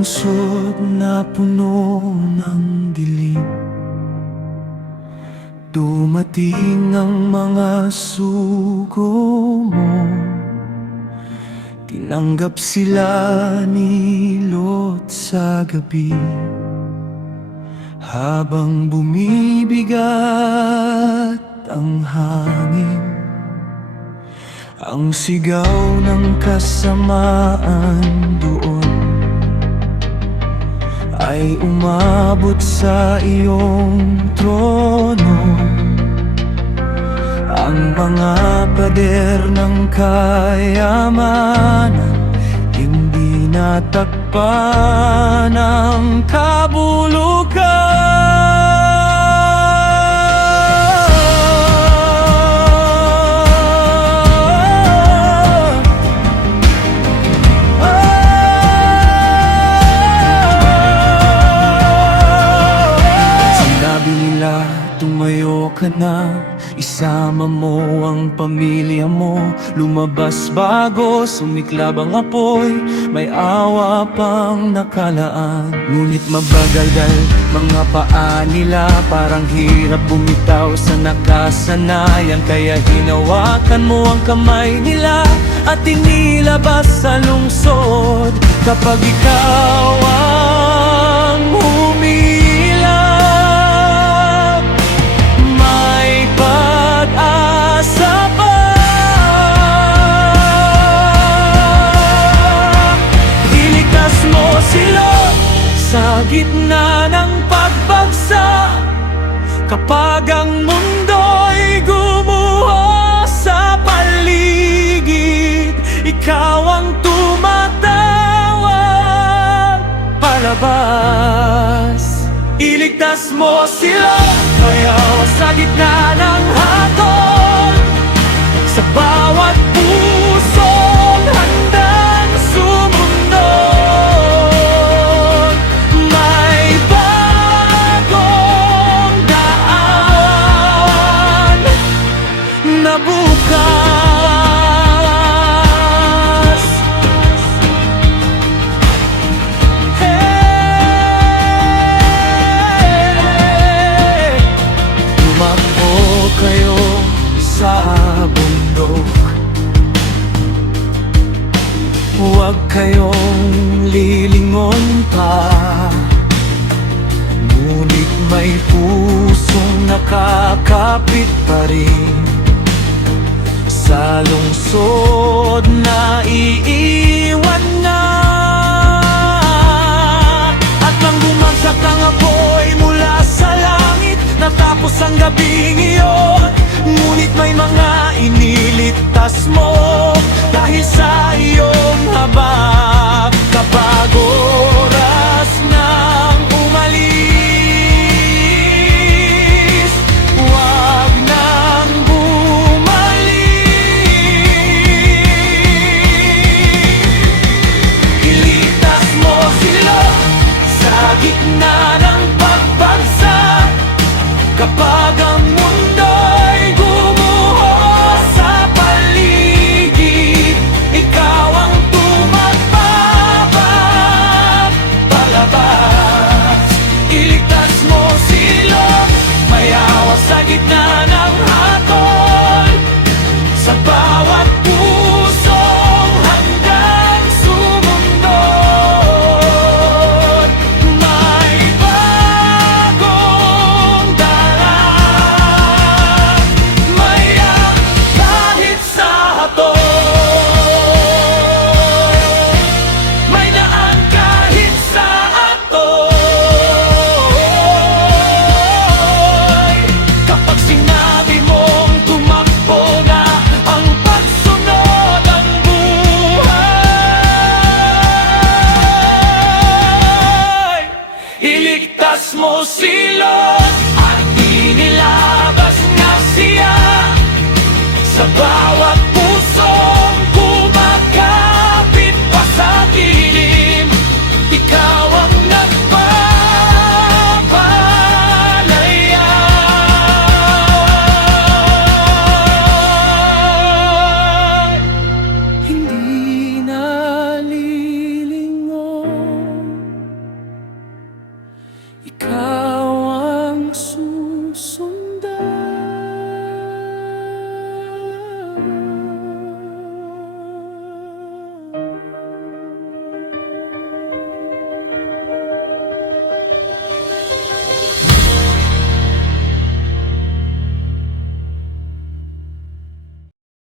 lungsod na puno ng dilim, dumating ang mga sugo mo. Tinanggap sila ni Lot sa gabi, habang bumibigat ang hangin. Ang sigaw ng kasamaan doon ay umabot sa iyong trono. Ang mga pader ng kayamanan hindi natakpan ng kabulukan. Sinabi nila, tumayo ka na, isama mo ang pamilya mo. Lumabas bago sumiklab ang apoy, may awa pang nakalaan. Ngunit mabagal mga paa nila, parang hirap bumitaw sa nakasanayan. Kaya hinawakan mo ang kamay nila at inilabas sa lungsod. Kapag ikaw ang humilap, may pag-asa pa. Iligtas mo sila sa gitna ng pagbagsak. Kapag ang mundo'y gumuho sa paligid, ikaw ang tumatawag palabas. Iligtas mo sila ngayaw sa gitna ng hatol, sa bawat pusong handang sumunod. May bagong daan na bukas. Tumakbo kayo sa bundok, huwag kayong lilingon pa. Ngunit may pusong nakakapit pa rin sa lungsod na iiwan na. At nang bumagsak ang apoy mula sa langit, natapos ang gabing iyon. Ngunit may mga iniligtas mo dahil sa iyong habag. Kapag oras nang umalis, huwag nang bumalik. Iligtas mo sila sa gitna ng pagbagsak. Kapag ang mundo'y gumuho sa paligid, ikaw ang tumagpapag palabas. Iligtas mo sila mayawa sa gitna ng hatol, sa bawat pusong handang sumunod. May bagong daan, mayak kahit sa hatol, may daan kahit sa atoy. Kapag sinabi mong tumakbo na, ang pagsunod ang buhay. Iligtas mo sila at inilabas nga siya sa bawat pusong kumakapit pa sa